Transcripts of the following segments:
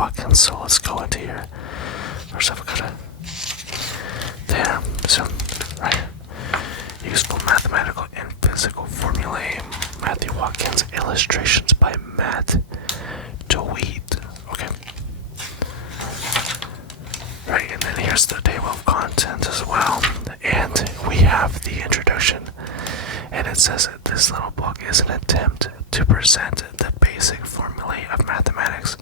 Watkins. So let's go into here. First I've got to there. So right. Useful mathematical and physical formulae. Matthew Watkins. Illustrations by Matt DeWeet. Okay. Right, and then here's the table of contents as well. And we have the introduction. And it says that this little book is an attempt to present the basic formulae of mathematics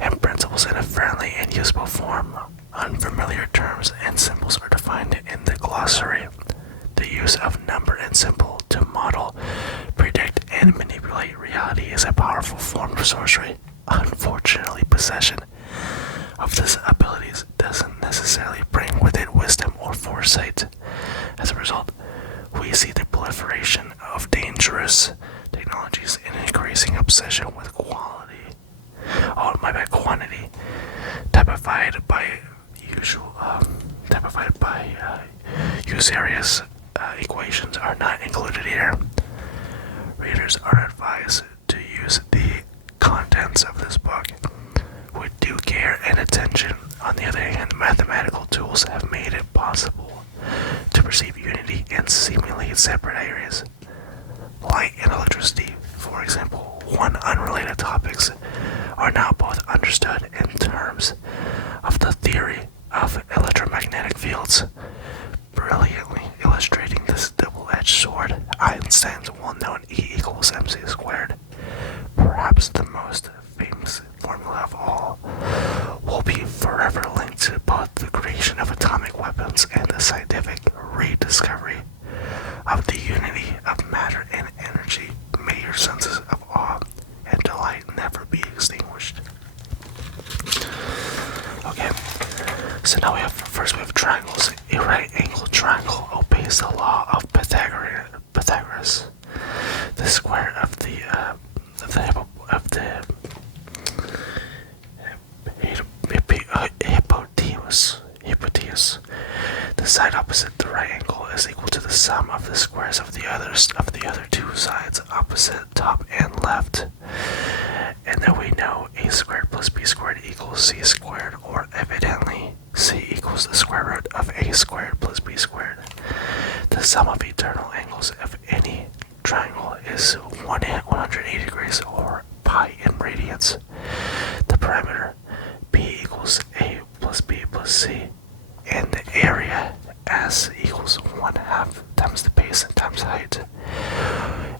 and principles in a friendly and usable form. Unfamiliar terms and symbols are defined in the glossary. The use of number and symbol to model, predict, and manipulate reality is a powerful form of sorcery. Unfortunately, possession of these abilities doesn't necessarily bring with it wisdom or foresight. As a result, we see the proliferation of dangerous technologies and increasing obsession with quantity, typified by Eusebius equations are not included here. Readers are advised to use the contents of this book with due care and attention. On the other hand, mathematical tools have made it possible to perceive unity in seemingly separate areas. Light and electricity, for example, one unrelated topics, are now both understood in terms of the theory of electromagnetic fields. Brilliantly illustrating this double-edged sword, Einstein's well-known E=mc², perhaps the most famous formula of all, will be forever linked to both the creation of atomic weapons and the scientific rediscovery of the unity of matter and energy. May your senses of awe and delight never be extinguished. Okay, so now we have triangles. A right-angled triangle obeys the law of Pythagoras. The square of the hypotenuse. The side opposite the right angle is equal to the sum of the squares of the other two sides opposite top and left. And then we know a squared plus b squared equals c squared, or evidently c equals the square root of a squared plus b squared. The sum of eternal angles of any triangle is 180 degrees, or pi in radians. The parameter b equals a plus b plus c, and the area s equals 1/2 times the base times height,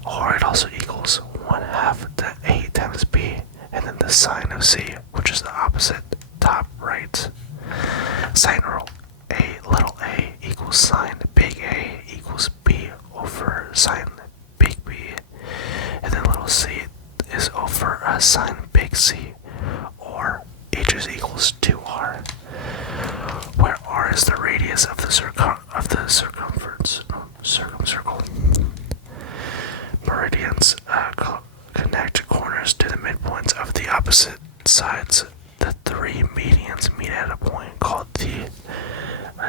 or it also equals 1/2 the a times b, and then the sine of c, which is the opposite top right. Sine rule: a equals sine big A equals b over sine big B, and then little c is over sine big C, or h is equals 2r, where r is the radius of the circumcircle. Meridians connect corners to the midpoints of the opposite sides. The three medians meet at a point called the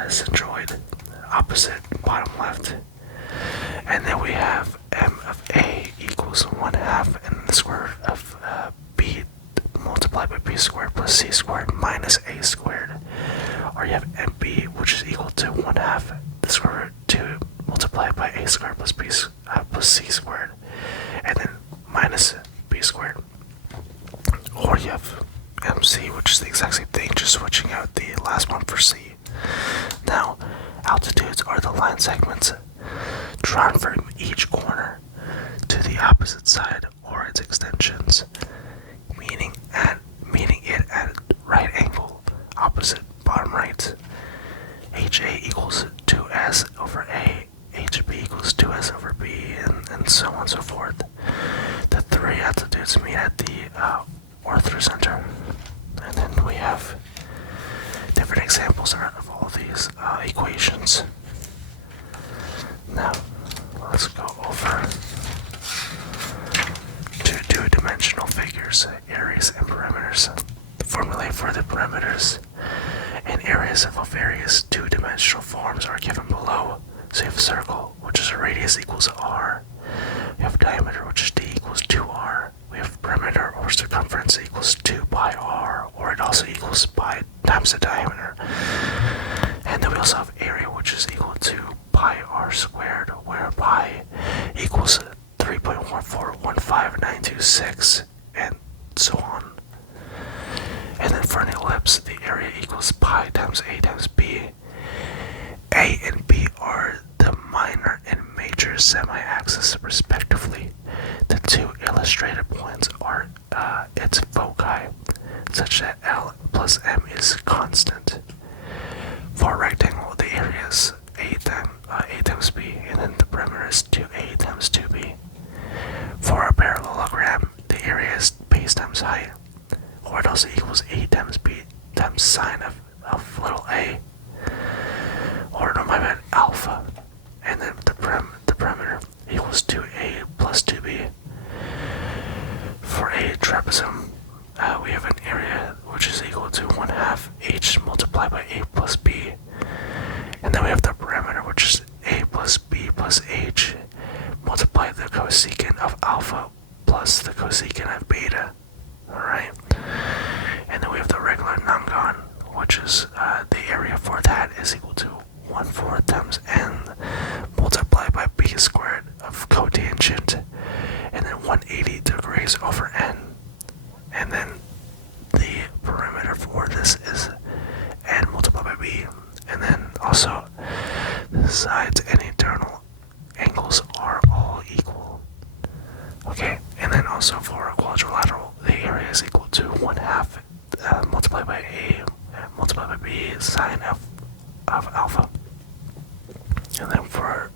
centroid, opposite bottom left. And then we have m of a equals 1/2, and the square root of b multiplied by b squared plus c squared minus a squared. Or you have mb, which is equal to 1/2 the square root 2 multiplied by a squared plus b plus c squared, and then minus b squared. Or you have mc, which is the exact same thing, just switching out the last one for c. Now, altitudes are the line segments drawn from each corner to the opposite side or its extensions, meaning it at right angle, opposite bottom right. HA equals 2s over a, HB equals 2s over b, and so on and so forth. The three altitudes meet at the orthocenter. And then we have different examples of all these equations. Now, let's go over to two-dimensional figures, areas and perimeters. The formulae for the perimeters and areas of various two-dimensional forms are given below. So you have a circle, which is a radius equals r. We have diameter, which is d equals 2r. We have perimeter or circumference equals 2 pi r, or times the diameter. And then we also have area, which is equal to pi r squared, where pi equals 3.1415926, and so on. And then for an ellipse, the area equals pi times a times b. A and b are the minor and major semi-axis respectively. The two illustrated points are its foci, such that L plus M is constant. For a rectangle, the area is a times b, and then the perimeter is 2a times 2b. For a parallelogram, the area is base times height, or it also equals a times b times sine of little a, or no, my bad, alpha, and then the perimeter equals 2a plus 2b. For a trapezoid, we have an area which is equal to 1/2 h multiplied by a plus b, and then we have the perimeter, which is a plus b plus h multiplied the cosecant of alpha plus the cosecant of beta. Alright, and then we have the regular nongon, which is the area for that is equal to 1/4 times n multiplied by b squared of cotangent, and then 180 degrees over n. And then the perimeter for this is n multiplied by b, and then also the sides and internal angles are all equal. Okay, and then also for a quadrilateral, the area is equal to 1/2 multiplied by a multiplied by b sine of alpha. And then for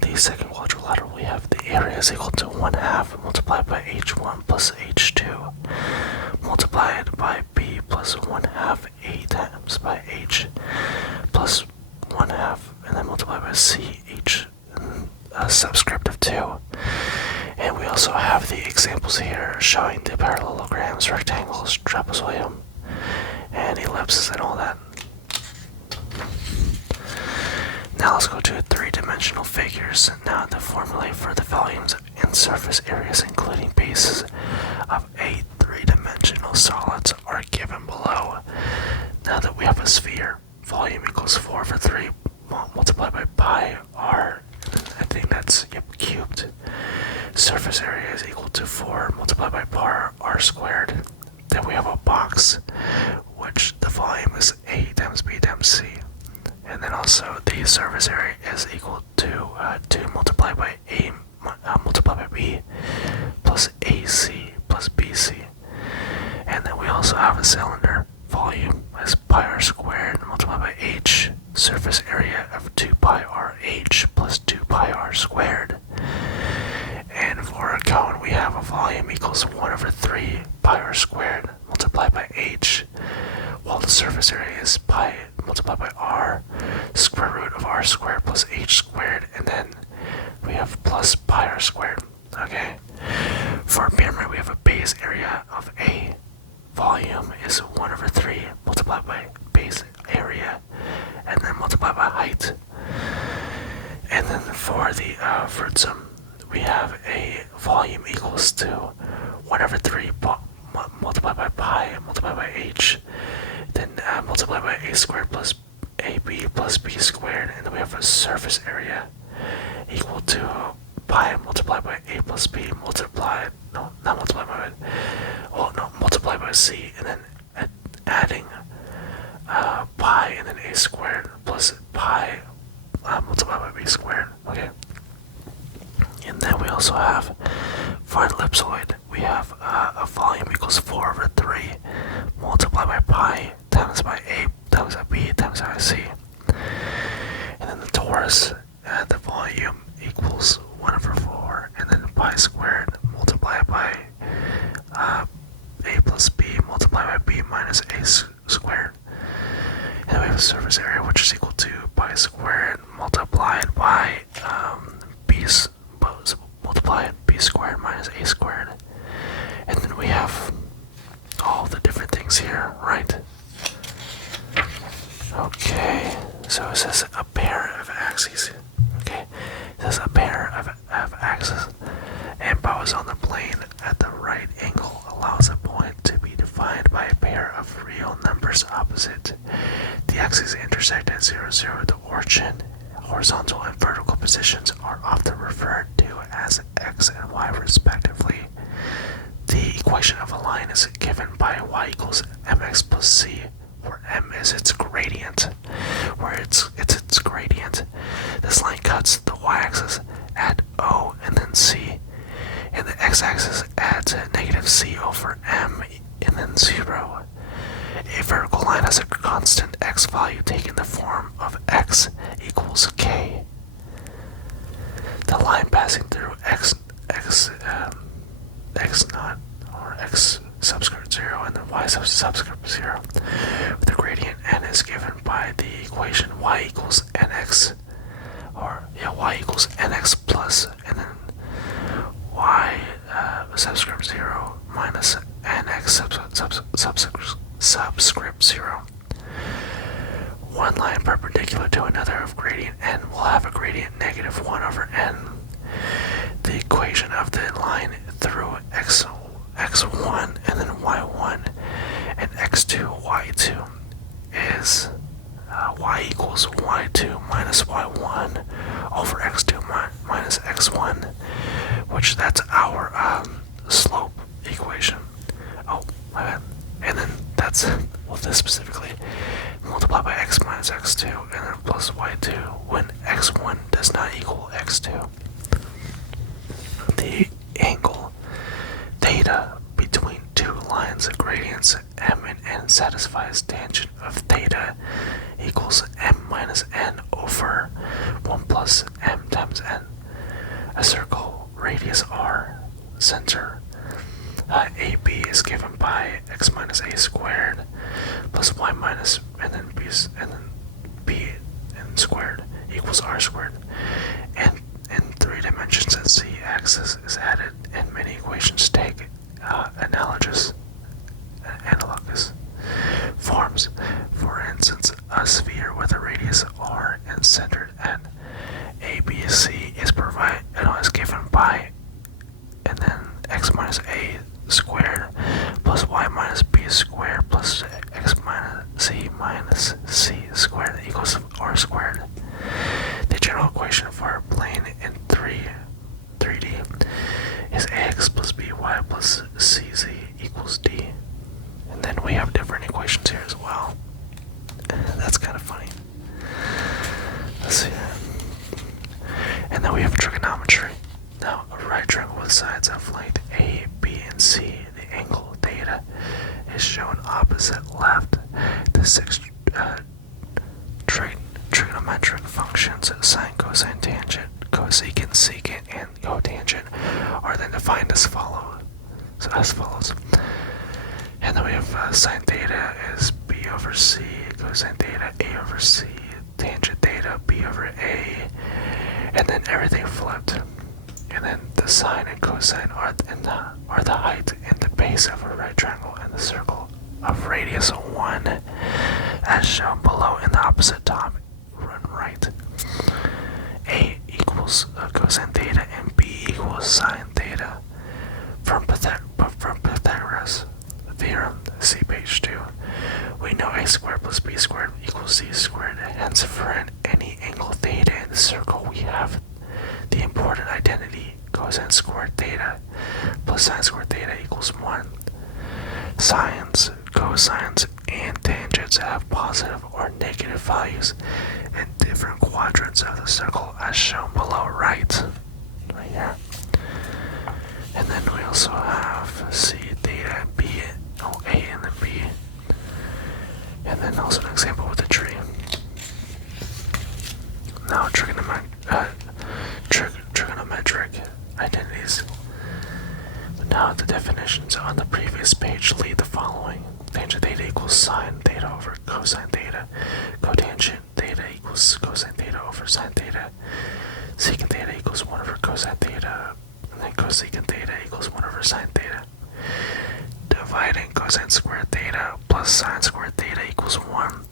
the second quadrilateral, we have the area is equal to 1/2 multiplied by h1 plus h2 multiplied by b plus 1/2 a times by h plus 1/2, and then multiplied by c h subscript of 2. And we also have the examples here showing the parallelograms, rectangles, trapezoidum, and ellipses and all that. Now let's go to three-dimensional figures. Now the formulae for the volumes and surface areas, including bases of a three-dimensional solids, are given below. Now that we have a sphere, volume equals 4/3 multiplied by pi r, I think that's cubed. Surface area is equal to 4 multiplied by pi r squared. Then we have a box, which the volume is a times b times c. And then also the surface area is equal to 2 multiplied by a multiplied by b plus ac plus bc. And then we also have a cylinder. Volume is pi r squared multiplied by h. Surface area of 2 pi r h plus 2 pi r squared. And for a cone, we have a volume equals 1/3 pi r squared multiplied by h, while the surface area is pi multiplied by r, square root of r squared plus h squared, and then we have plus pi r squared. Okay. For a pyramid, we have a base area of a. Volume is 1/3 multiplied by base area, and then multiplied by height. And then for the fruitsum, we have a volume equals to 1/3 multiplied by pi multiplied by h, then multiplied by a squared plus ab plus b squared, and then we have a surface area equal to pi multiplied by a plus b multiplied, no, not multiplied by, well, no, multiplied by c, and then adding pi and then a squared plus pi multiplied by b squared. Okay. And then we also have, for an ellipsoid, we have a volume equals 4/3 multiplied by pi times by a times by b times by c. And then the torus, the volume equals 1/4, and then pi squared multiplied by a plus b multiplied by b minus a squared. And we have a surface area which is equal to pi squared multiplied by b squared minus a squared. And then we have all the different things here, right? Okay, so it says a pair of axes. Okay, it says a pair of axes and bows on the plane at the right angle allows a point to be defined by a pair of real numbers inverse opposite. The axes intersect at 0, 0. The origin, horizontal and vertical positions are often referred to as x and y respectively. The equation of a line is given by y equals mx plus c, where m is its gradient. Where it's its gradient. This line cuts the y-axis at O and then c, and the x-axis adds negative c over m and then 0. A vertical line has a constant x value taking the form of x equals k. The line passing through x naught or x subscript 0 and then y subscript 0 with the gradient n is given by the equation y equals nx, or y equals nx plus and then y subscript 0 minus nx subscript 0. One line perpendicular to another of gradient n will have a gradient negative 1 over n. The equation of the line through x1 and then y1 and x2, y2 is y equals y2 minus y1 over x2 minus x1, which that's our slope equation. Oh, my bad. And then that's, well, this specifically, multiplied by x minus x2 and then plus y2 when x1 does not equal x2. The angle theta between two lines of gradients m and n satisfies tangent of theta equals m minus n over 1 plus m times n. A circle radius r, center AB is given by x minus a squared plus y minus and then b and squared equals r squared. And in 3 dimensions, as the axis is added and many equations take analogous forms. For instance, a sphere with a radius r and center n, ABC is given by and then x minus a squared plus y minus b squared plus x minus c squared equals r squared. The general equation for a plane in 3D is ax plus by plus cz equals d. And then we have different equations here as well. That's kind of funny. Let's see. And then we have trigonometry. Now, a right triangle with sides of length A, B, and C, the angle theta is shown opposite left. The 6 trigonometric functions, sine, cosine, tangent, cosecant, secant, and cotangent, are then defined as follows. And then we have sine theta is B over C, cosine theta A over C, tangent theta B over A, and then everything flipped. And then the sine and cosine are the height and the base of a right triangle and the circle of radius 1, as shown below in the opposite top. Run right. A equals cosine theta and B equals sine theta. From Pythagoras theorem, see page 2. We know a squared plus b squared equals c squared. Hence, for any angle theta in the circle, we have the important identity cosine squared theta plus sine squared theta equals 1. Sines, cosines, and tangents have positive or negative values in different quadrants of the circle as shown below right here. And then we also have C theta and B, A and then B. And then also an example with a tree. Now trigonometric identities. But now the definitions on the previous page lead the following. Tangent theta equals sine theta over cosine theta. Cotangent theta equals cosine theta over sine theta. Secant theta equals 1 over cosine theta. And then cosecant theta equals 1 over sine theta. Dividing cosine squared theta plus sine squared theta equals 1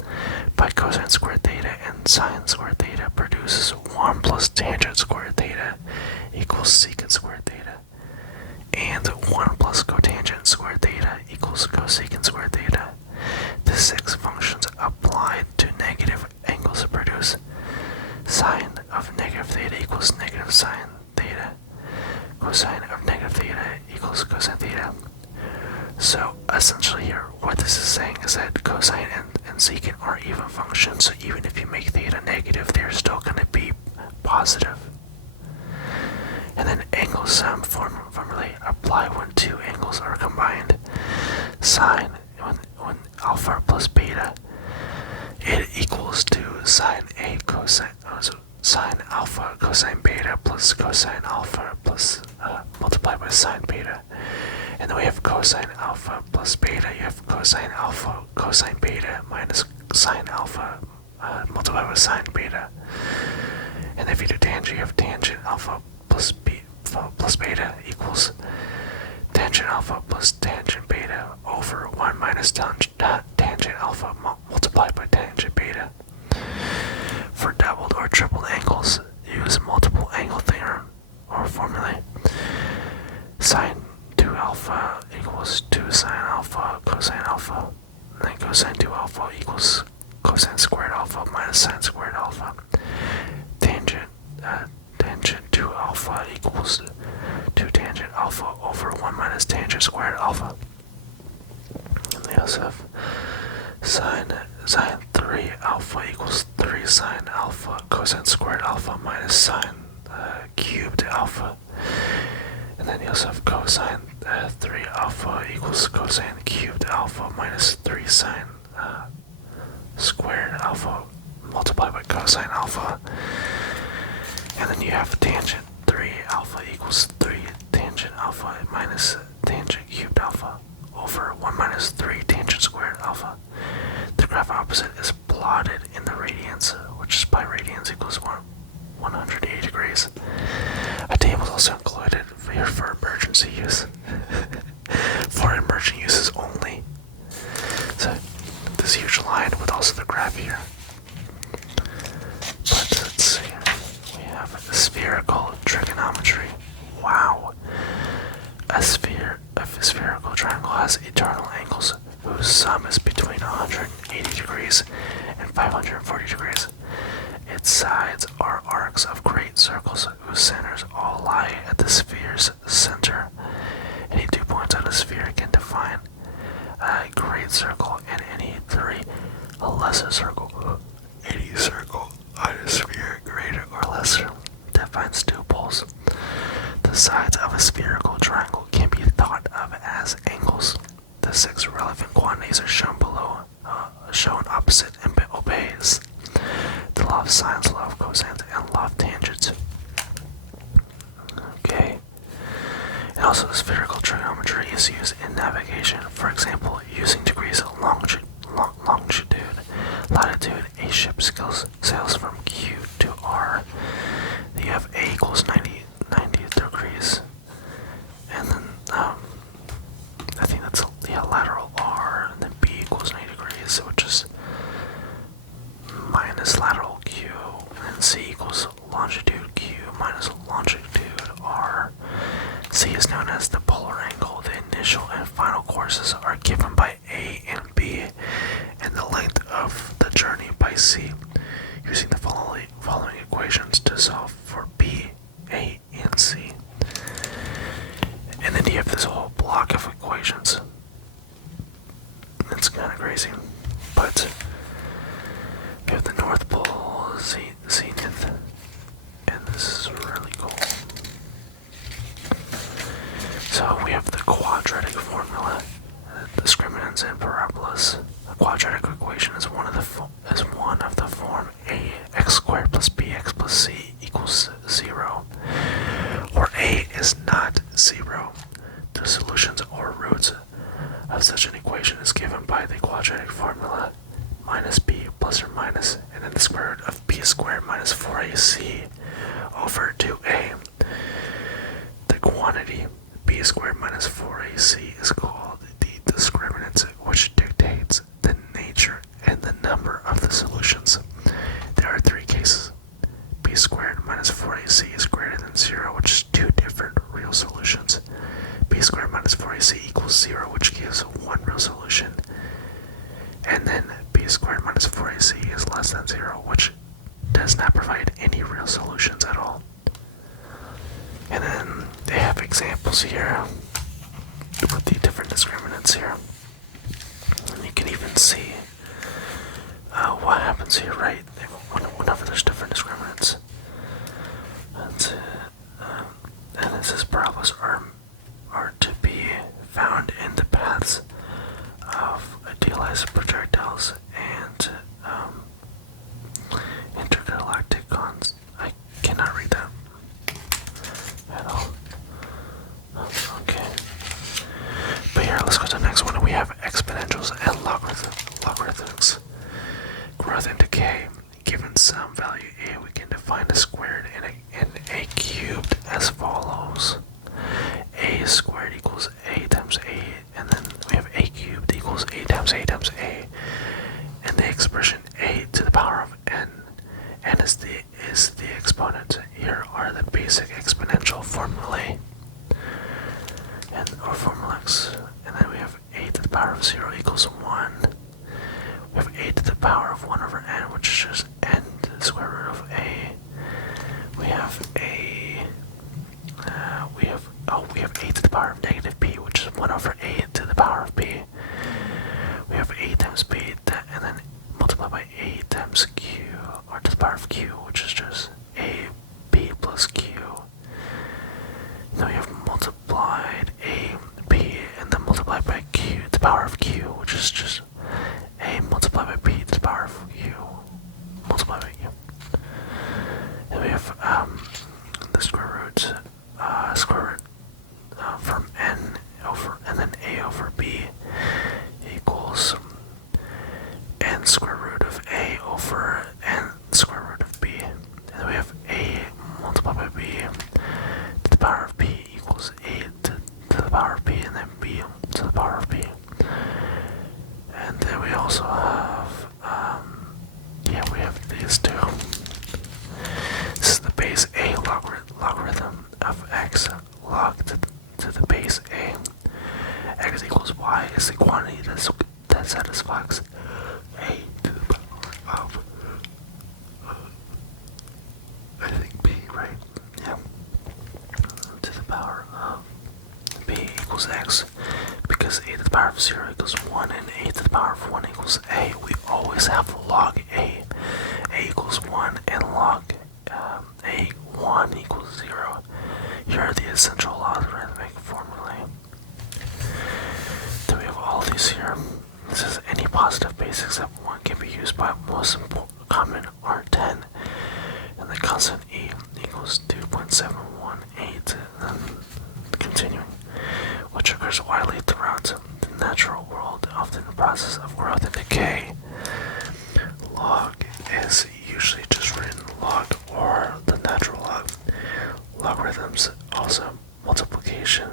by cosine squared theta and sine squared theta produces 1 plus tangent squared theta equals secant squared theta. And 1 plus cotangent squared theta equals cosecant squared theta. The 6 functions applied to negative angles produce sine of negative theta equals negative sine theta. Cosine of negative theta equals cosine theta. So essentially here, what this is saying is that cosine and secant are even functions, so even if you make theta negative, they're still going to be positive. And then angle sum formulae apply when two angles are combined. Sine, when alpha plus beta, it equals to sine A cosine, so sine alpha cosine beta plus cosine alpha plus multiplied by sine beta. And then we have cosine alpha plus beta. You have cosine alpha cosine beta minus sine alpha multiplied by sine beta. And if you do tangent, you have tangent alpha plus beta equals tangent alpha plus tangent beta over 1 minus tangent alpha multiplied by tangent beta. For doubled or tripled angles, use multiple angle theorem or formulae. Sine 2 alpha equals 2 sine alpha cosine alpha. And then cosine 2 alpha equals cosine squared alpha minus sine squared alpha. Tangent 2 alpha equals 2 tangent alpha over 1 minus tangent squared alpha. And we also have sine 3 alpha equals 3 sine alpha cosine squared alpha minus sine cubed alpha. And then you also have cosine 3 alpha equals cosine cubed alpha minus 3 sine squared alpha multiplied by cosine alpha. And then you have tangent 3 alpha equals 3 tangent alpha minus tangent cubed alpha over 1 minus 3 tangent squared alpha. The graph opposite is plotted in the radians, which is pi radians equals 180 degrees. A table is also included here for emergency use. For emergent uses only. So this huge line with also the graph here. But let's see. We have spherical trigonometry. Wow. A spherical triangle has eternal angles whose sum is between 180 degrees and 540 degrees. Its sides are arcs of great circles whose centers all lie at the sphere's center. Any 2 points on a sphere can define a great circle, and any 3 a lesser circle. Any circle on a sphere greater or lesser defines 2 poles. The sides of a spherical triangle can be thought of as angles. The 6 relevant quantities are shown below, shown opposite and obeys the law of sines, law of cosines, and law of tangents. Okay. And also spherical trigonometry is used in navigation. For example, using degrees of longitude, latitude, a ship sails from Q to R. You have A equals 90 degrees. And then, I think that's lateral R, and then B equals 90 degrees, which is minus lateral Q, and then C equals longitude Q minus longitude R. C is known as the polar angle. The initial and final courses are given by A and B, and the length of the journey by C, using the following equations to solve for B, A, and C. And then you have this whole block of equations. It's kind of crazy, but we have the North Pole, zenith, and this is really cool. So we have the quadratic formula, discriminants and parabolas. A quadratic equation is one of the form a x squared plus bx plus c equals 0, or a is not 0. The solutions or roots of such an equation is given by the quadratic formula minus b plus or minus, and then the square root of b squared minus 4ac over 2a. The quantity b squared minus 4ac is called the discriminant, which dictates the nature and the number of the solutions. There are 3 cases. B squared minus 4ac is greater than 0, which is 2 different real solutions. B squared minus 4ac equals 0, which gives 1 real solution. And then b squared minus 4ac is less than 0, which does not provide any real solutions at all. And then they have examples here with the different discriminants here. And you can even see what happens here, right? Whenever there's different discriminants. And it says parabolas are to be found in the paths of idealized projectiles and intergalactic cons. I cannot read that at all. Okay. But here, let's go to the next one. We have exponentials and logarithms. Growth and decay. Given some value a, we can define a squared and a cubed as follows. A squared equals a times a, and then we have a cubed equals a times a times a. And the expression a to the power of n is the exponent. Here are the basic exponential formulae or formulas. And then we have a to the power of 0 equals 1. We have a to the power of 1 over n, which is just n to the square root of a. We have we have a to the power of negative b, which is 1 over a to the power of b. We have a times b, and then multiply by a times q, or to the power of q, which is just a b plus q. Then we have multiplied a b, and then multiplied by q to the power of q, which is just a multiplied by b to the power of q, multiplied by q. Then we have the square root from n over, and then a over b equals n square root of a over n square root of b. And then we have a multiplied by b to the power of b equals a to the power of b, and then b to the power of b. And then we also have, we have these two. This is the base a logarithm of x log to the base a. X equals y is the quantity that satisfies a to the power of, I think b, right? Yeah. To the power of b equals x. Because a to the power of 0 equals 1 and a to the power of 1 equals a, we always have log a. A equals 1 and log a 1 equals 0. Here are the essential logarithmic formulae. Then we have all these here. This is any positive base except 1 can be used by most common R10. And the constant e equals 2.718. And then continuing, which occurs widely throughout the natural world, often in the process of growth and decay. Log is usually just written log or the natural log. Logarithms also multiplication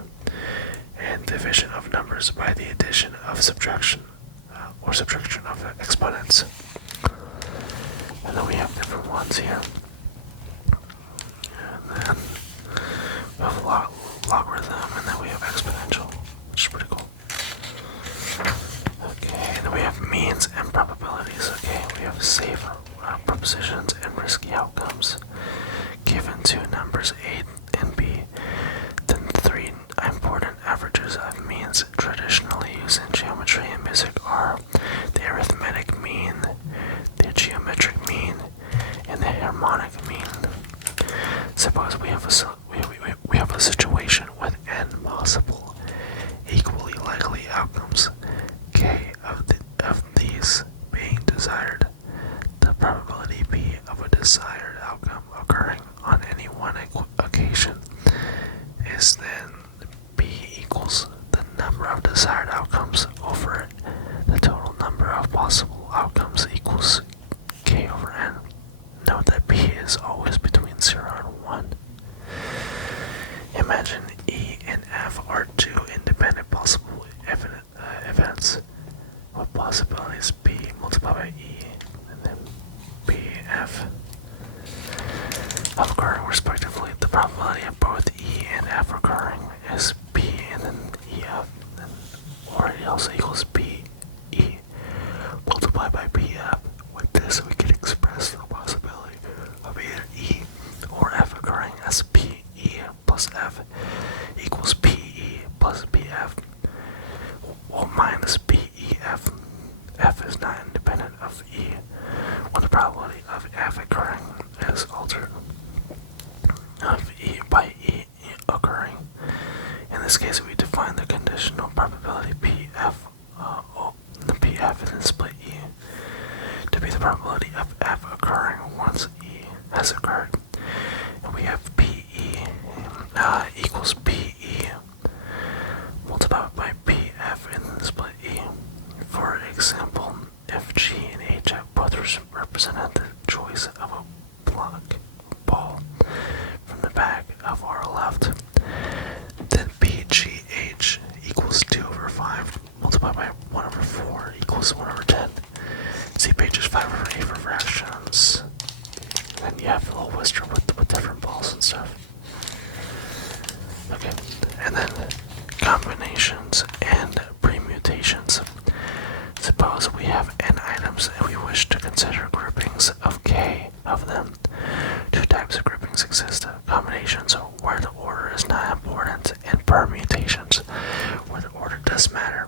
and division of numbers by the addition of subtraction or subtraction of exponents. And then we have different ones here. And then we have logarithm, and then we have exponential, which is pretty cool. Okay, and then we have means and probabilities. Okay, we have safe propositions and risky outcomes. Given two numbers a and b, then the three important averages of means traditionally used in geometry and music are the arithmetic mean, the geometric mean, and the harmonic mean. Suppose we have a situation with n possible, equally likely outcomes, k of these being desired. The probability p of a desired outcome occurring on any one occasion is then p equals the number of desired outcomes over the total number of possible outcomes equals k over n. Note that p is always between 0 and 1. Imagine E and F are two independent possible events with possibilities P multiplied by E and then BF occurring respectively. The probability of both E and F occurring is P and then EF, or it also equals P E, PF, well, minus PEF. F is not independent of E, when the probability of F occurring is altered of E by E occurring. In this case, we define the conditional probability PF, the PF in the split E, to be the probability of F occurring once E has occurred. And we have PE equals PE multiplied by PF in the split E. For example, if G and H have both represented the choice of a ball from the back of our left, then BGH equals 2 over 5 multiplied by 1 over 4 equals 1 over 10. See pages 5 over 8 for fractions. And you have a little whisker with different balls and stuff. Okay, and then combinations and permutations. Suppose we have n items and we wish to consider groupings of k of them. Two types of groupings exist: combinations where the order is not important, and permutations where the order does matter.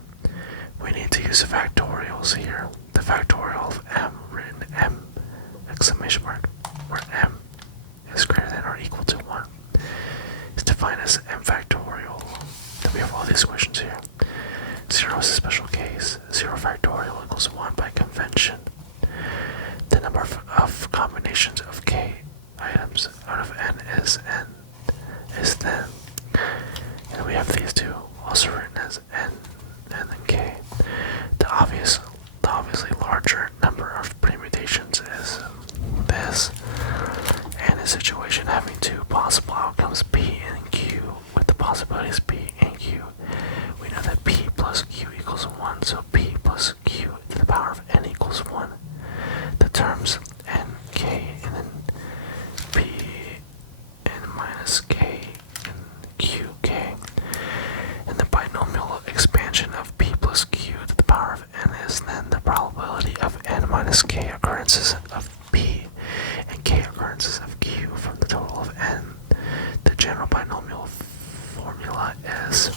We need to use factorials here. The factorial of m, written m exclamation mark, where m is greater than or equal to 1, is defined as m factorial. Then we have all these equations here. 0 is a special case. 0 factorial equals 1 by convention. The number of combinations of k items out of n is then. And we have these two, also written as n and then k. The obviously larger number of permutations is this. And a situation having two possible outcomes p and q with the possibilities p and q. We know that p plus q equals 1, so p plus q to the power of n equals 1. The terms n, k, and then p n minus k and q, k. And the binomial expansion of p plus q to the power of n is then the probability of n minus k occurrences of p and k occurrences of q from the total of n. The general binomial formula is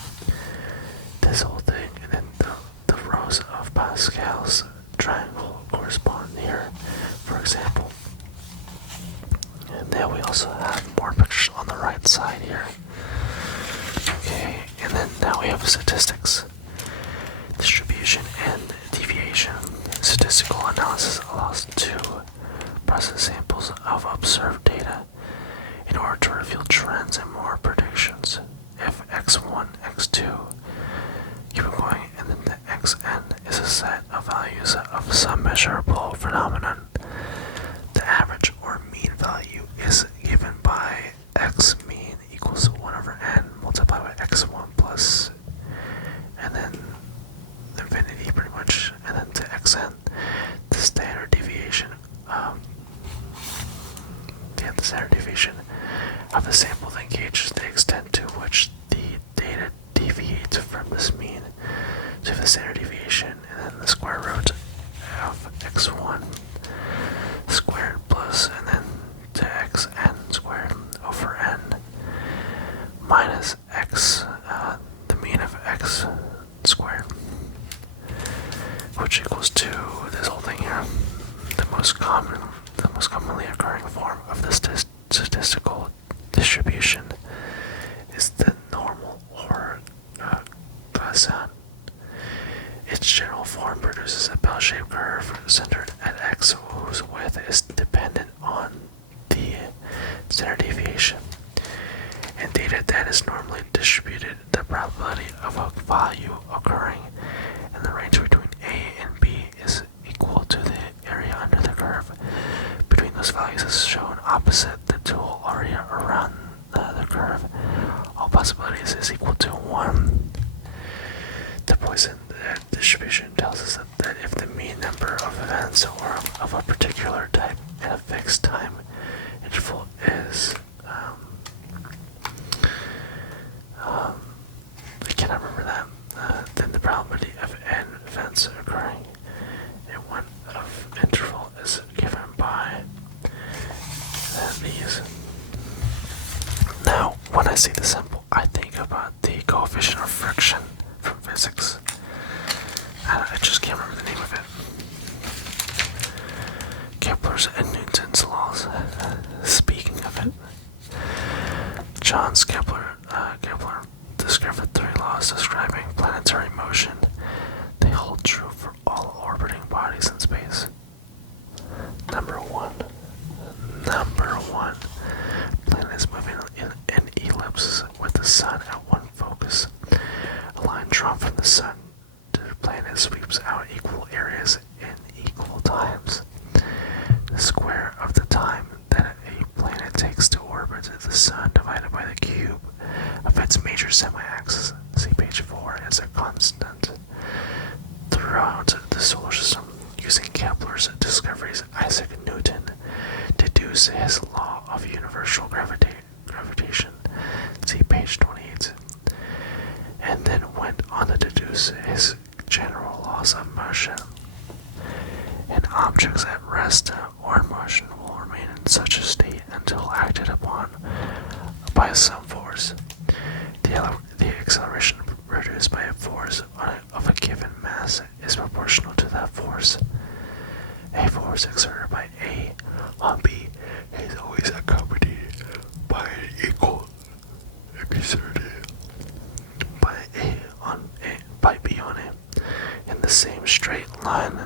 this whole thing, and then the rows of Pascal's triangle correspond here, for example. And then we also have more pictures on the right side here. Okay, and then now we have statistics. Distribution and deviation. Statistical analysis allows to process samples of observed data in order to reveal trends and more predictions. If x1, x2, keep it going, and then the xn is a set of values of some measurable phenomenon. The average or mean value is given by x mean equals 1 over n multiplied by x1 plus, and then infinity pretty much, and then to xn. The standard deviation of the sample then gauges the extent to which the data deviates from this mean. So the standard deviation and then the square root of x1 squared plus, and then to xn squared over n minus x, the mean of x squared, which equals to this whole thing here. The most commonly occurring form of the statistical distribution is the normal or Gaussian. Its general form produces a bell-shaped curve centered at x whose width is dependent on the standard deviation. In data that is normally distributed, the probability of a value occurring in the range between a and b is equal to the area under the curve. Between those values is shown opposite the total area around the curve. All possibilities is equal to 1. The Poisson distribution tells us that if the mean number of events or of a particular type in a fixed time interval is I cannot remember that, then the probability of n events occurring in one of interval is given by these. Now, when I see the symbol, I think about the coefficient of friction planetary motion. They hold true for all orbiting bodies in space. Number one. Planet is moving in an ellipse with the sun at one focus. A line drawn from the sun to the planet sweeps out equal areas in equal times. The square of the time that a planet takes to orbit the sun divided by the cube of its major semi-axis, see page 4, is a constant. Throughout the solar system, using Kepler's discoveries, Isaac Newton deduced his law of universal gravitation, see page 28, and then went on to deduce his general laws of motion. And objects at rest or in motion will remain in such a state until acted upon by some force. The acceleration produced by a force of a given mass is proportional to that force. A force exerted by A on B is always accompanied by an equal exerted by B on A in the same straight line,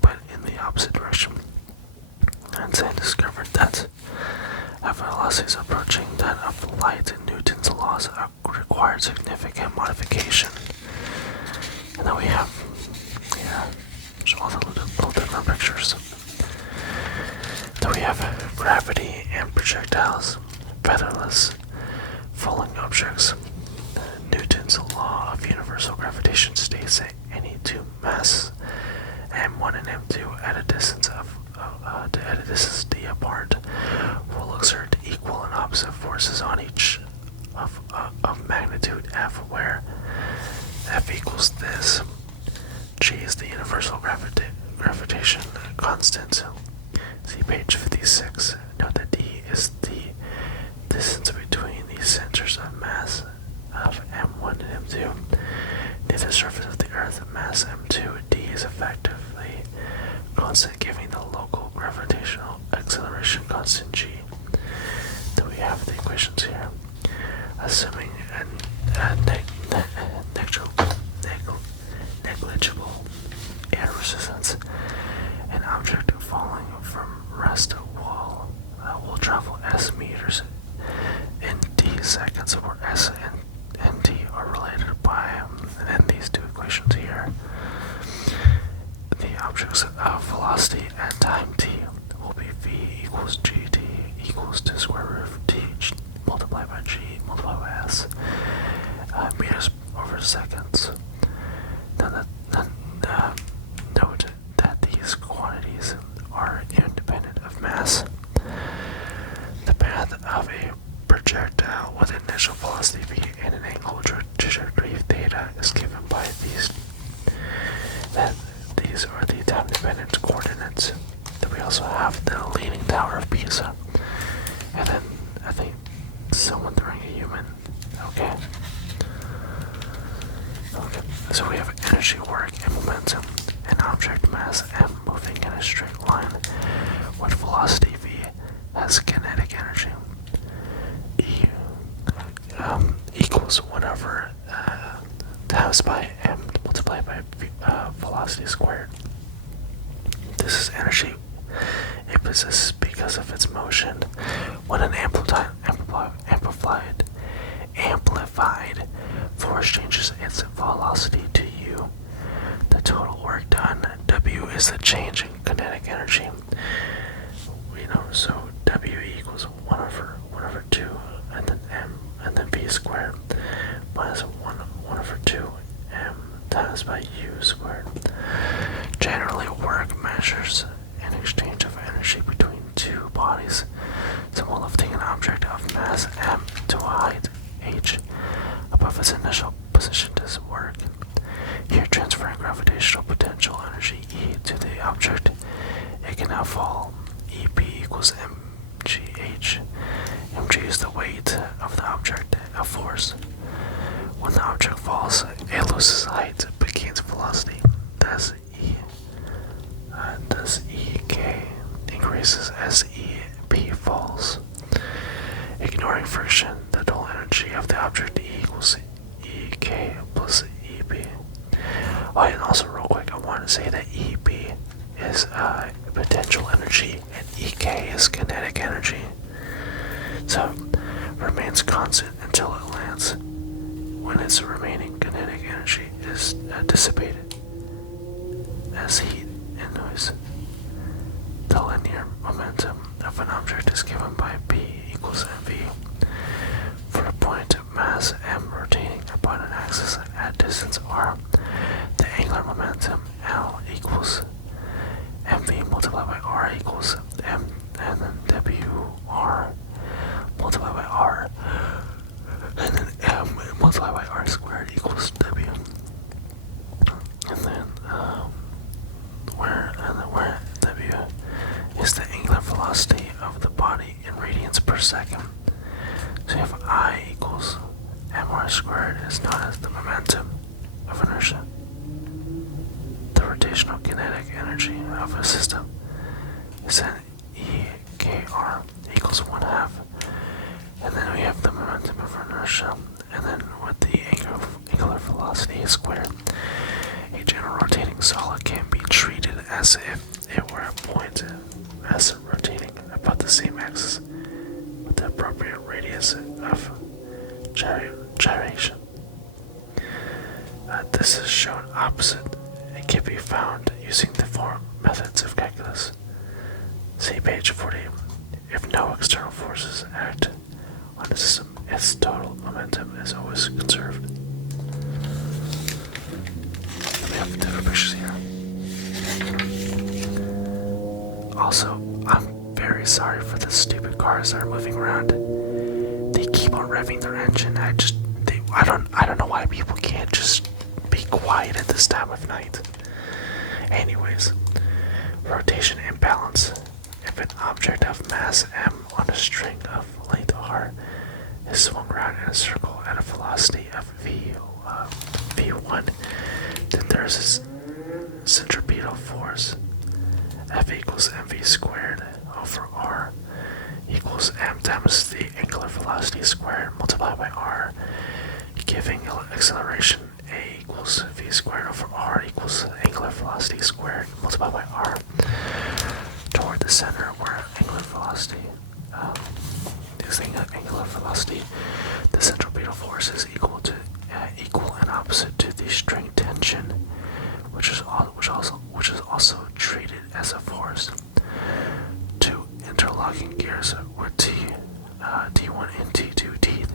but in the opposite direction. Einstein discovered that at velocities approaching that of light, Newton's laws required significant modification. And then we have all the little different pictures. Then we have gravity and projectiles, featherless, falling objects. Newton's law of universal gravitation states that any two masses, m1 and m2, at a distance d apart, will exert equal and opposite forces on each of magnitude f, where f equals this. G is the universal gravitation constant. See page 56. Note that d is the distance between the centers of mass of m1 and m2. Near the surface of the Earth, mass m2, d is effectively constant, giving the local gravitational acceleration constant g. Then we have the equations here. Assuming a negligible air resistance, an object falling from rest will travel s meters in d seconds, where s and d are related by these two equations here. The object's velocity at time t will be v equals gt equals to square root of t multiplied by g multiplied by s meters over seconds. Note that these quantities are independent of mass. The path of a projectile with initial velocity v and an angular trajectory theta is given by these. These are the time-dependent coordinates. Then we also have the Leaning Tower of Pisa, and then I think someone throwing a human. Okay. So we have energy, work, and momentum. An object mass m moving in a straight line with velocity v has kinetic energy. E equals whatever times by m multiplied by velocity squared. This is energy it possesses because of its motion. When an amplified force changes its velocity to u, the total work done, W, is the change in kinetic energy. We know, so W equals 1 over 2, and then m, and then v squared, minus 1 over 2 m times by u squared. Generally, work measures an exchange of energy between two bodies. Someone lifting an object of mass m to a height h above its initial position does work. Here, transferring gravitational potential energy E to the object, it can now fall. EP equals mgh. Mg is the weight of the object, a force. When the object falls, it loses height but gains velocity. Thus Ek increases as EP falls. Ignoring friction, the total energy of the object E equals Ek plus EP say that EB is potential energy and EK is kinetic energy. So remains constant until it lands, when its remaining kinetic energy is dissipated as heat and noise. The linear momentum of an object is given by P equals mv for a point of mass m rotating upon an axis at distance r. The angular momentum L equals mv multiplied by r equals m, and then wr multiplied by r, and then m multiplied by r squared equals w. And then where w is the angular velocity of the body in radians per second. So if I equals mr squared is known as the momentum of inertia. The rotational kinetic energy of a system is then EKR equals 1/2. And then we have the momentum of inertia, and then with the angular velocity squared, a general rotating solid can be treated as if it were a point as rotating about the same axis with the appropriate radius of gyration. This is shown opposite. It can be found using the four methods of calculus. See page 40. If no external forces act on a system, its total momentum is always conserved. We have different pictures here. Also, I'm very sorry for the stupid cars that are moving around. They keep on revving their engine. I don't know why people can't just be quiet at this time of night. Anyways, rotation imbalance. If an object of mass m on a string of length r is swung around in a circle at a velocity of v1, then there's a centripetal force. F equals mv squared over r equals m times the angular velocity squared multiplied by r, giving acceleration a equals v squared over r equals angular velocity squared multiplied by r toward the center where angular velocity the centripetal force is equal and opposite to the string tension, which is also treated as a force. Two interlocking gears with T1 and T2 teeth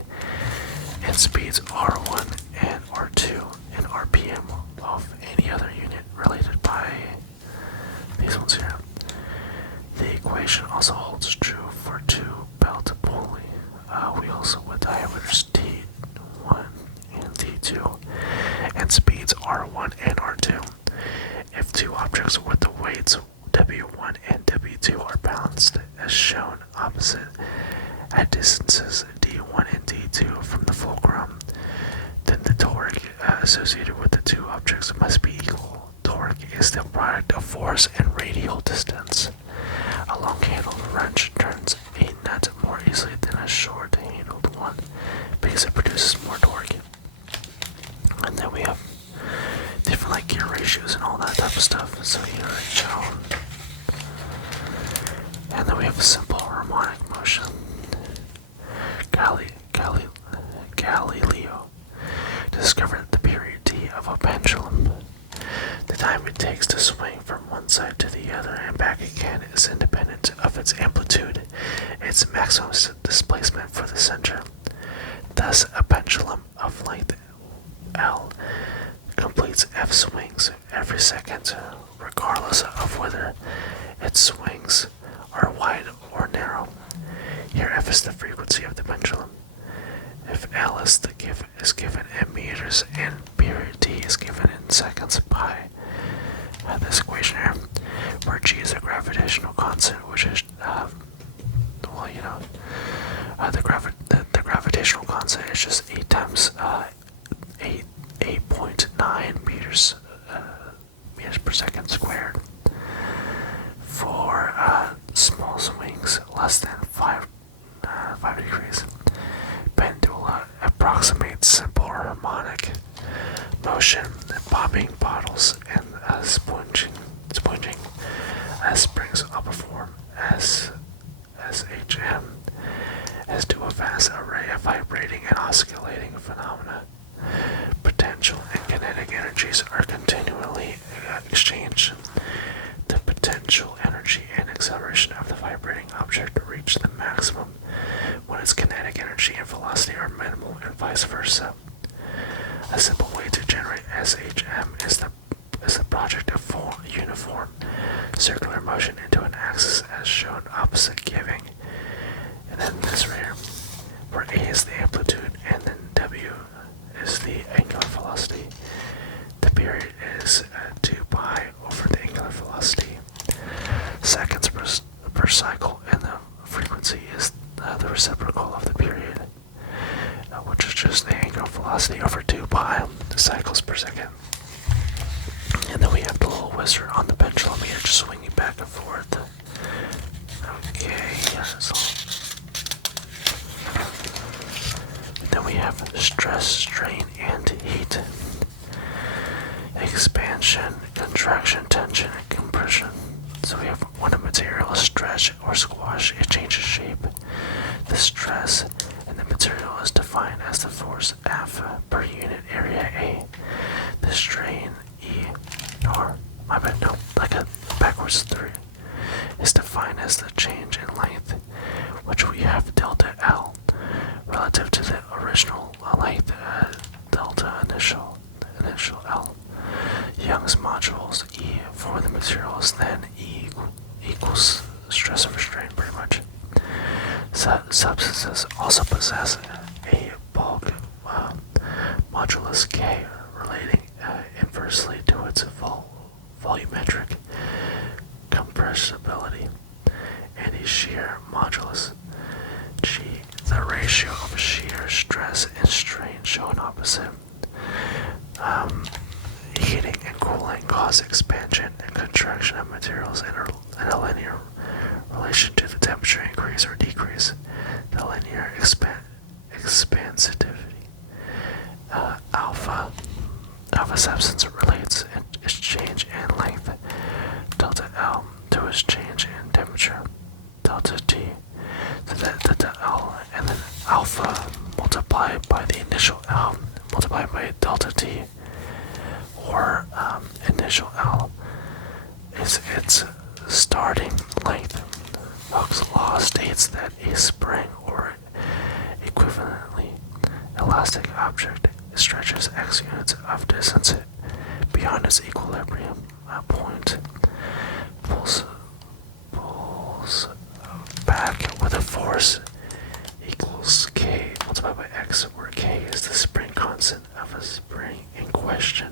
and speeds R1 and R2 and RPM of any other unit related by these ones here. The equation also holds true for two belt pulley wheels with diameters T1 and T2 and speeds R1 and R2. If two objects with the weights W1 and W2 are balanced as shown opposite at distances D1 and D2 from the fulcrum, then the torque associated with the two objects must be equal. Torque is the product of force and radial distance. A long-handled wrench turns a nut more easily than a short-handled one because it produces more torque. And then we have different gear ratios and all that type of stuff. So here it's shown. And then we have a simple harmonic motion. Galileo discovered the period t of a pendulum. The time it takes to swing from one side to the other and back again is independent of its amplitude, its maximum displacement for the center. Thus, a pendulum of length L completes F swings every second, regardless of whether its swings are wide or narrow. Here F is the frequency of the pendulum. If L is given in meters and period t is given in seconds by this equation here, where g is a gravitational constant, which is the gravitational constant is just 8 times 8.9 meters per second squared. For small swings less than 5 degrees, pendula approximates simple harmonic motion, popping bottles, and sponging as springs perform as SHM as to a vast array of vibrating and oscillating phenomena. Potential and kinetic energies are continually exchanged. The potential energy and acceleration of the vibrating object reach the maximum when its kinetic energy and velocity are minimal, and vice versa. A simple way to generate SHM is the project of full uniform circular motion into an axis as shown opposite giving. And then this right here, where A is the amplitude and then W is the angular velocity. The period is 2 pi over the angular velocity. Seconds per cycle, and the frequency is the reciprocal of the period, which is just the angular velocity over 2 pi cycles per second. And then we have the little whizzer on the pendulum here, just swinging back and forth. Okay, so then we have stress, strain, and heat. Expansion, contraction, tension, and compression. So we have when a material is stretched or squashed, it changes shape. The stress in the material is defined as the force F per unit area A. The strain E, or my bad, no, like a backwards 3, is defined as the change in length, which we have delta L relative to the original length, delta initial L. Young's modules E for the materials, then E equals stress over strain, pretty much. Substances also possess a bulk modulus K relating inversely to its volumetric compressibility, and a shear modulus G. The ratio of shear, stress, and strain shown opposite. Heating and cooling cause expansion and contraction of materials in a linear relation to the temperature increase or decrease. The linear expansivity. Alpha substance relates its change in length, delta L, to its change in temperature, delta T. So that delta L and then alpha multiplied by the initial L multiplied by delta T, or initial L is its starting length. Young's law states that a spring or equivalently elastic object stretches x units of distance beyond its equilibrium point, pulls back with a force equals k multiplied by x, where k is the spring constant of a spring in question.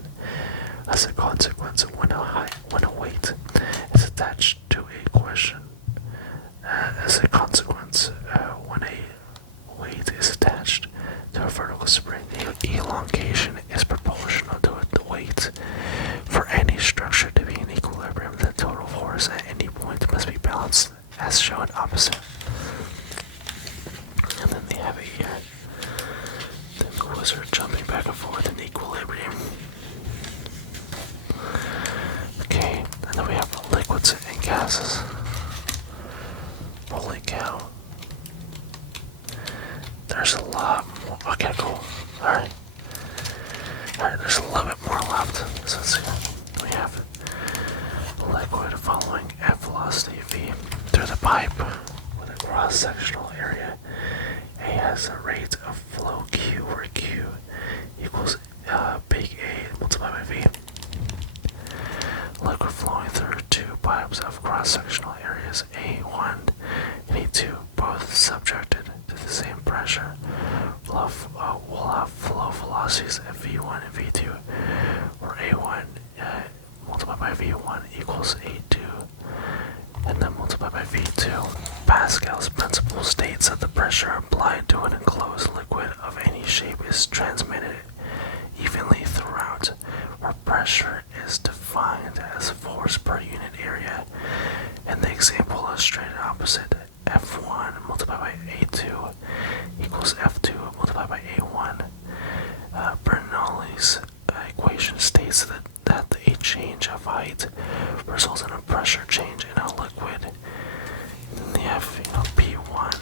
As a consequence, when a weight is attached to a question, when a weight is attached to a vertical spring, the elongation is proportional to the weight. For any structure to be in equilibrium, the total force at any point must be balanced, as shown opposite. And then they have it here. The wizard jumping back and forth in equilibrium. Okay, and then we have liquids and gases. Holy cow. There's a lot more. Okay, cool. Alright, there's a little bit more left. So let's see. We have liquid following at velocity v through the pipe with a cross-sectional area. A has a rate of flow Q, where Q equals big A multiplied by V. Liquid flowing through two pipes of cross-sectional areas A1 and A2, both subjected to the same pressure, will have flow velocities at V1 and V2, where A1 multiplied by V1 equals A2, and then multiplied by V2. Pascal's principle states that the pressure applied to an enclosed liquid of any shape is transmitted evenly throughout, where pressure is defined as force per unit area. In the example illustrated opposite, F1 multiplied by A2 equals F2 multiplied by A1. Bernoulli's equation states that the change of height results in a pressure change in a liquid. And then you have, P1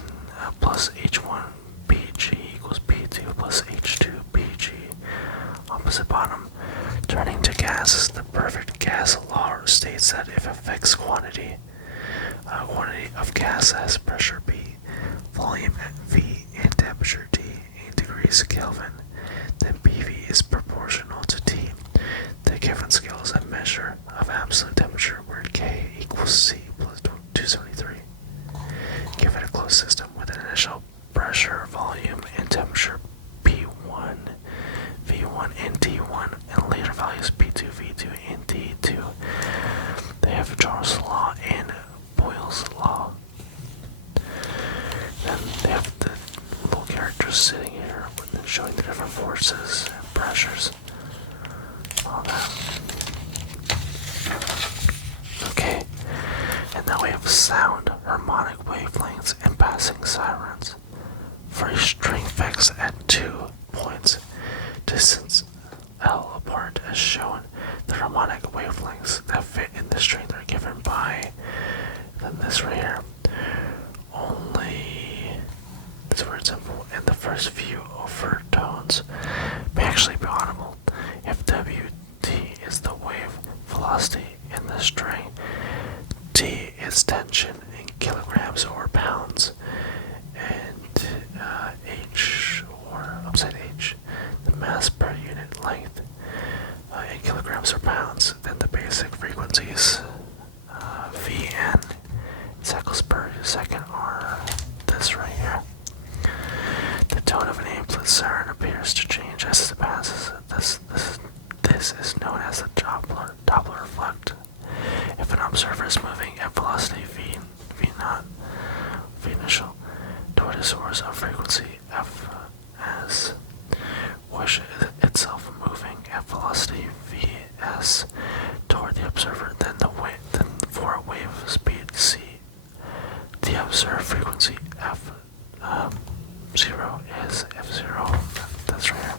plus H1 Pg equals P2 plus H2 Pg. Opposite bottom. Turning to gases, the perfect gas law states that if a fixed quantity of gas has pressure P, volume V, and temperature T, 8 degrees Kelvin, then PV is proportional to T. The given scale is a measure of absolute temperature where K equals C plus 273. Given a closed system with an initial pressure, volume, and temperature P1, V1, and T1, and later values P2, V2, and T2, they have Charles' law and Boyle's law. Then they have the little characters sitting here showing the different forces and pressures. All that. Okay, and now we have sound, harmonic wavelengths, and passing sirens. For a string fixed at 2 points, distance L apart as shown, the harmonic wavelengths that fit in the string are given by, then this right here, only, this word simple, and the first few overtones may actually be audible if Wt is the wave velocity in the string, T is tension in kilograms or pounds, and H, or upside H, the mass per unit length in kilograms or pounds. Then the basic frequencies, Vn, cycles per second, are this right here. The tone of an amplit siren appears to change as it passes. This is known as the Doppler effect. If an observer is moving at velocity v naught, v initial, toward a source of frequency f as, which is itself moving at velocity vs toward the observer, then for a wave speed c, the observed frequency f0 is f0. That's right here.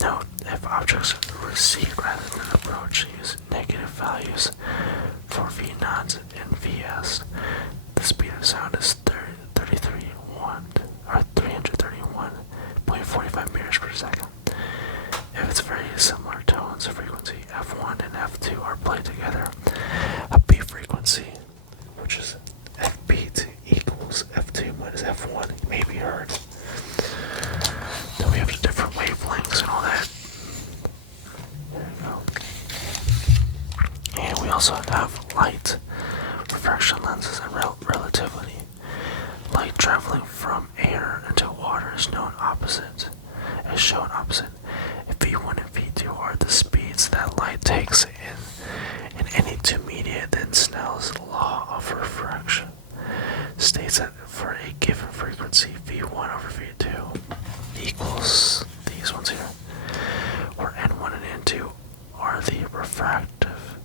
Note, if objects recede rather than approach, use negative values for v naught and vs. The speed of sound is 331.45 meters per second. If it's very similar tones, frequency f1 and f2 are played together, a B frequency, which is fp equals f2 minus f1, may be heard. Then we have the different wavelengths and all that. There we go. And we also have light, refraction lenses, and relativity. Light traveling from air into water is shown opposite. If V1 and V2 are the speeds that light takes in any two media, then Snell's law of refraction states that for a given frequency, V1 over V2 equals these ones here, where N1 and N2 are the refractive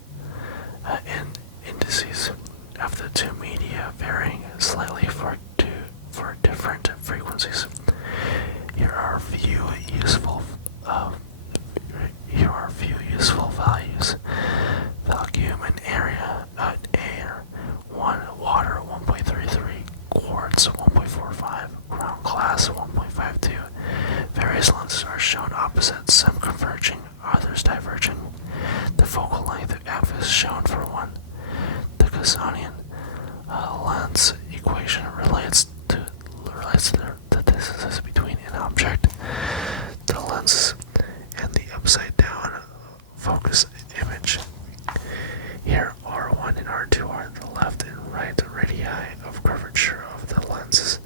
indices of the two media, varying slightly for different frequencies. Here are a few useful values. Vacuum and area, air 1, water 1.33, quartz 1.45, ground glass 1.52. Various lenses are shown opposite, some converging, others diverging. The focal length f is shown for 1. The Kazanian lens equation relates to the distance between an object, the lens, and the upside down focus image. Here R1 and R2 are the left and right radii of curvature of the lenses.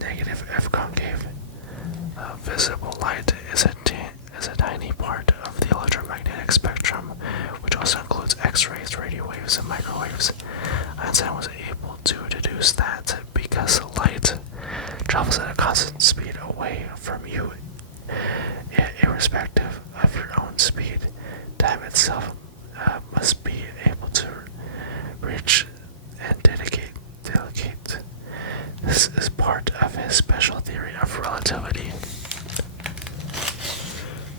Negative f concave. Visible light is a tiny part of the electromagnetic spectrum, which also includes X-rays, radio waves, and microwaves. Einstein was able to deduce that because light travels at a constant speed away from you, irrespective of your own speed, time itself must be able to reach and delegate. This is part of his special theory of relativity.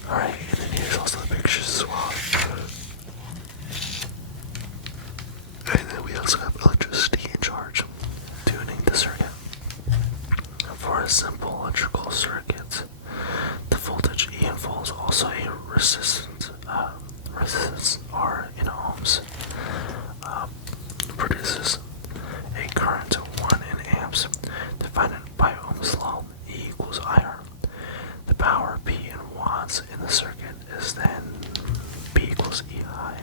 Alright, and then here's also the pictures as well. resistance R in ohms produces a current of 1 in amps, defined by Ohm's law. E equals IR. The power P in watts in the circuit is then P equals EI.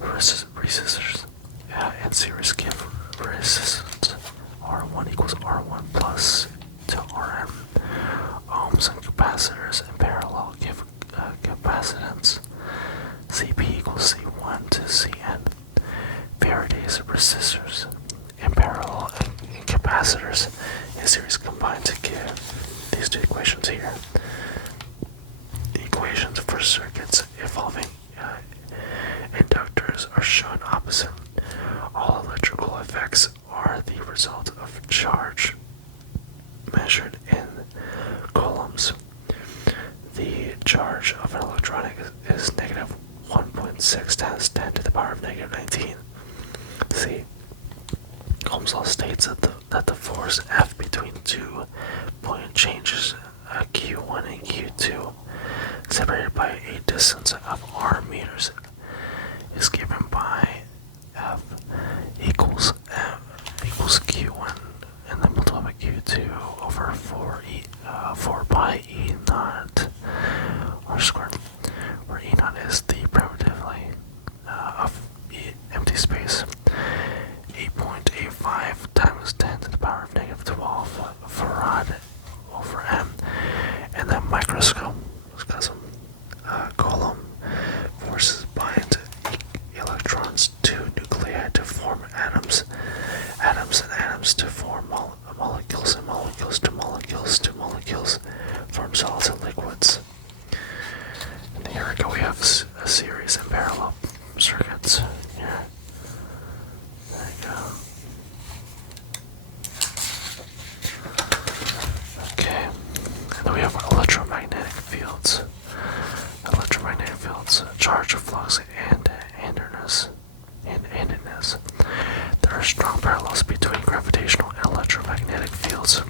Resistors and series give resistance R1 equals R1 plus to Rm. Ohms and capacitors in parallel give capacitance Cp equals C1 to Cn. Faraday's resistors in parallel and capacitors in series combine to give these two equations here. The equations for circuits involving inductors are shown opposite. All electrical effects are the result of charge measured in coulombs. The charge of an electron is negative 1.6 times 10 to the power of negative 19. See, Ohm's law states that the force F between 2 point changes Q1 and Q2, separated by a distance of R meters, is given by F equals Q1 and then multiplied by Q2 over 4 pi E naught R squared, where E naught is the primitive of empty space. 8.85 times 10 to the power of negative 12 farad over m, and then microscosm coulomb forces bind electrons to nuclei to form atoms, atoms and atoms to form molecules, and molecules to molecules to molecules form solids and liquids. And here we go, we have a series in parallel circuits here. There you go. Okay, and then we have electromagnetic fields. Electromagnetic fields, charge, flux, and handedness. There are strong parallels between gravitational and electromagnetic fields.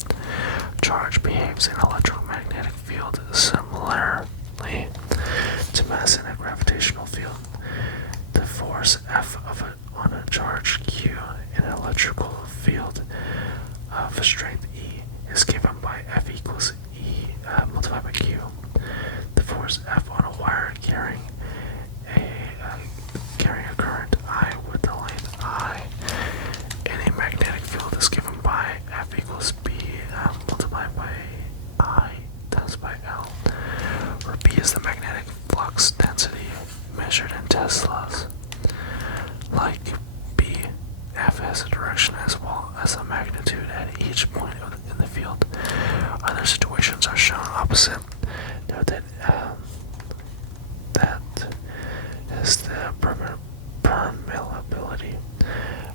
Charge behaves in an electromagnetic field similarly to mass in a gravitational field. The force F on a charge Q in an electrical field of strength E is given by F equals E multiplied by Q. The force F on a wire carrying a current I with the length I in a magnetic field is given by F equals B multiplied by I times by L, where B is the magnetic flux density measured in Teslas. Like B, F has a direction as well as a magnitude at each point in the field. Other situations are shown opposite. Note that that is the permeability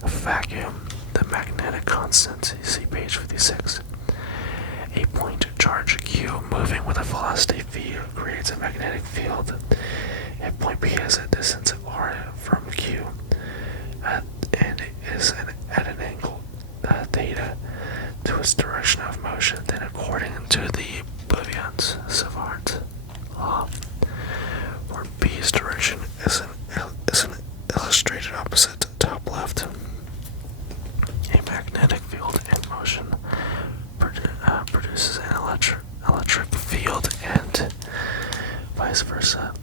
of vacuum, the magnetic constant. See page 56. A point charge Q moving with a velocity v creates a magnetic field. If point P has a distance r from Q and is at an angle theta to its direction of motion, then according to the Bouvier-Savart law, where B's direction is an illustrated opposite top left, a magnetic field in motion produces an electric field, and vice versa.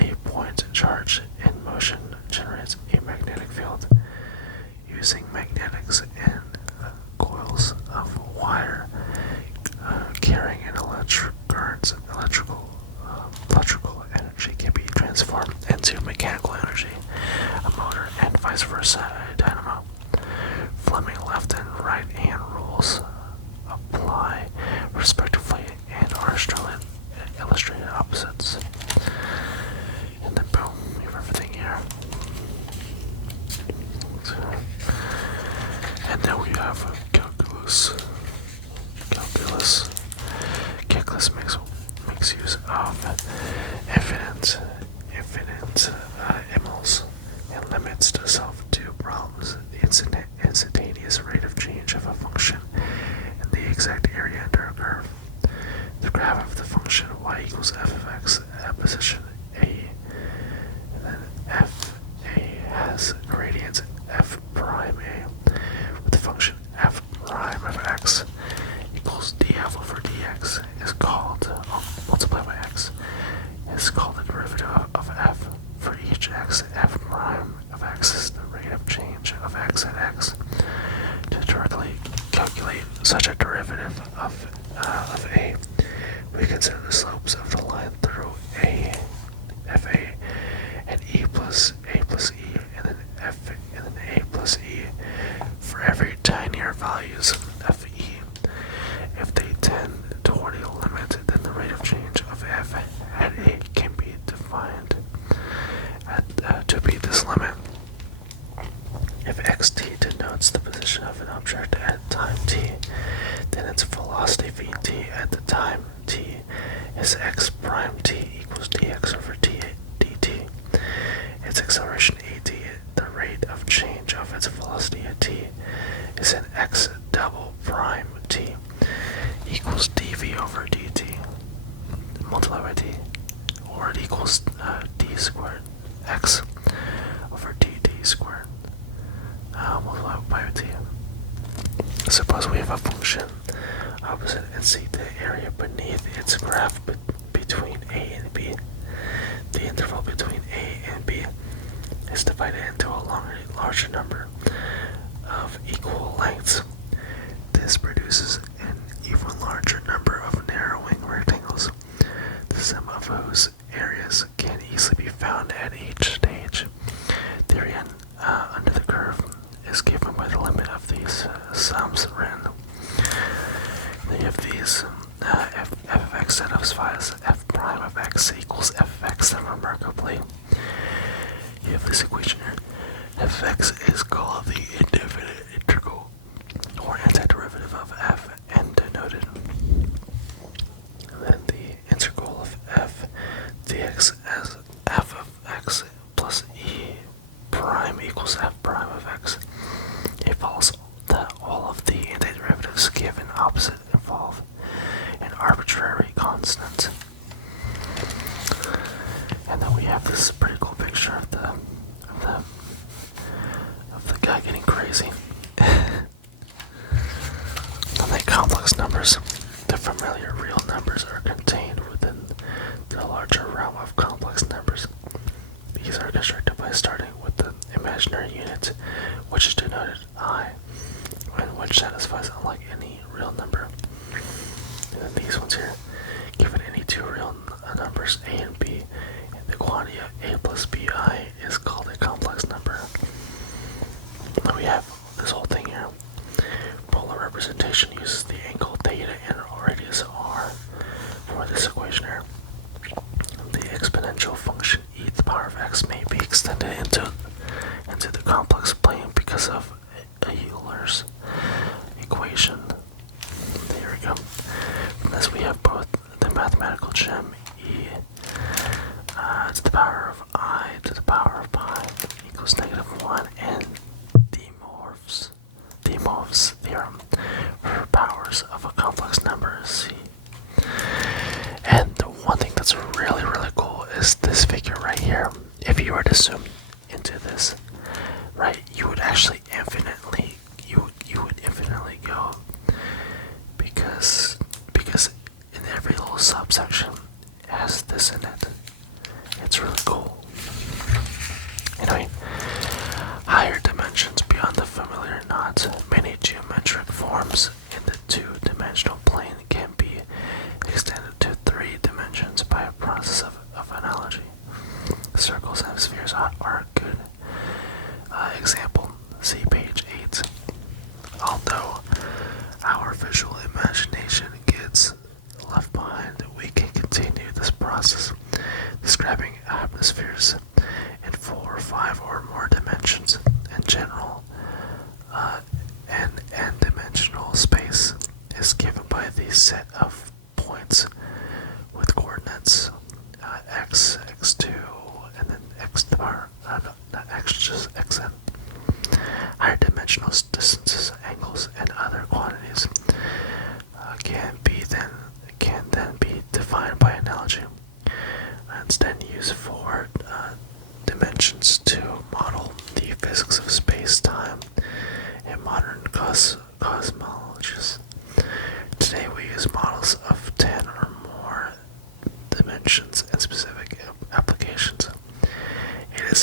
A point charge in motion generates a magnetic field. Using magnetics and coils of wire carrying an electric current, electrical energy can be transformed into mechanical energy, a motor, and vice versa, a dynamo. Fleming left and right hand rules apply respectively and are illustrated opposites. And then boom, we have everything here. And then we have calculus. Calculus makes use of infinite imals and limits itself to problems. The instantaneous rate of change of a function and the exact area under a curve. The graph of the function y equals f of x such x, f prime of x is the rate of change of x at x. To directly calculate such a derivative of a, we consider the slopes of the line through a, fa, and e plus e, and then f, and then a plus e for every tinier values of e. If they tend toward a limit, then the rate of change of f at a can be defined to be this limit. If xt denotes the position of an object at time t, then its velocity vt at the time t is x prime t equals dx over dt. Its acceleration at, the rate of change of its velocity at t, is an x double prime t equals dv over dt multiplied by t, or it equals d squared x over dt squared multiplied by t. Suppose we have a function opposite and seek the area beneath its graph between a and b. The interval between a and b is divided into a larger number of equal lengths. This produces an even larger number of narrowing rectangles, the sum of whose areas can easily be found at each stage. The area under the curve is given by the limit of these sums written. Then you have these f of x satisfies f prime of x equals f of x. Then remarkably, you have this equation here. F of x is called the indefinite integral, or antiderivative of f, and denoted. And then the integral of f dx as f of x plus e prime equals f prime of x. It follows that all of the antiderivatives given opposite involve an arbitrary constant. And then we have this pretty cool picture of the guy getting crazy. And then complex numbers. The familiar real numbers are contained within the larger realm of complex numbers. These are constructed by starting with the imaginary unit, which is denoted I, and which satisfies unlike any real number. And then these ones here, given any two real numbers a and b, and the quantity of a plus bi is called a complex number. Then we have this whole thing here. Polar representation uses the angle theta and radius r for this equation here. The exponential function e to the power of x may be extended into the complex plane because of Euler's equation. There we go. From this we have both the mathematical gem e to the power of I to the power of pi equals -1 and De Moivre's theorem for powers of a complex number c. And the one thing that's really cool is this figure right here. If you were to zoom into this, right, you would actually infinitely go because in every little subsection it has this in it. It's really cool. Anyway, higher dimensions beyond the familiar knots, many geometric forms in the two-dimensional plane can be extended to 3 dimensions by a process of analogy. Circles and spheres are a good example. See page 8. Although our visual imagination gets left behind, we can continue this process, describing atmospheres in 4 or 5 or more dimensions. In general, an n-dimensional space is given by the set of points with coordinates x, x2, and then x to the power, not x, just xn. Higher dimensional distances, angles, and other quantities can then be defined by analogy. Instead, use 4 dimensions to model the physics of space-time in modern cosmologies. Today, we use models of 10 or more dimensions in specific applications. It is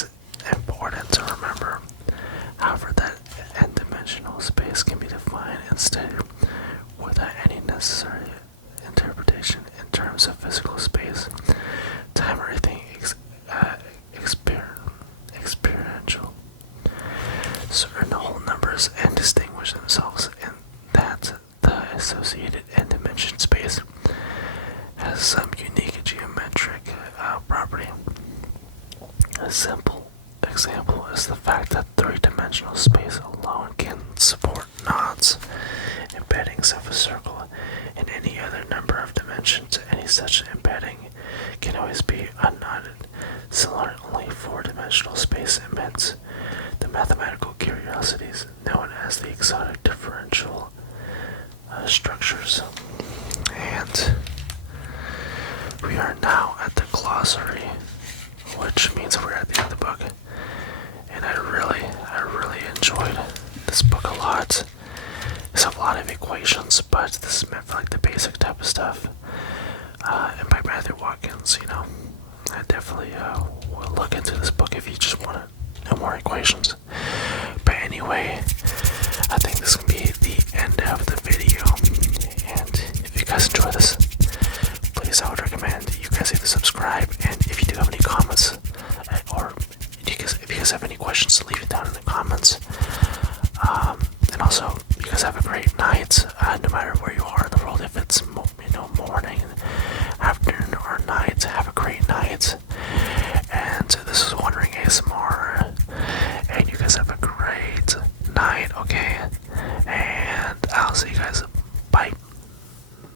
A simple example is the fact that three-dimensional space alone can support knots. Embeddings of a circle in any other number of dimensions. Any such embedding can always be unknotted. Similarly, only four-dimensional space emits the mathematical curiosities known as the exotic differential structures. And we are now at the glossary, which means we're at the end of the book. And I really enjoyed this book a lot. There's a lot of equations, but this is meant for like the basic type of stuff. And by Matthew Watkins, I definitely will look into this book if you just want to know more equations. But anyway, I think this can be the end of the video. And if you guys enjoy this, please, I would recommend you guys either subscribe, and if you do have any comments, or if you guys have any questions, leave it down in the comments. And also, you guys have a great night, no matter where you are in the world. If it's morning, afternoon, or night, have a great night. And this is Wandering ASMR, and you guys have a great night. Okay, and I'll see you guys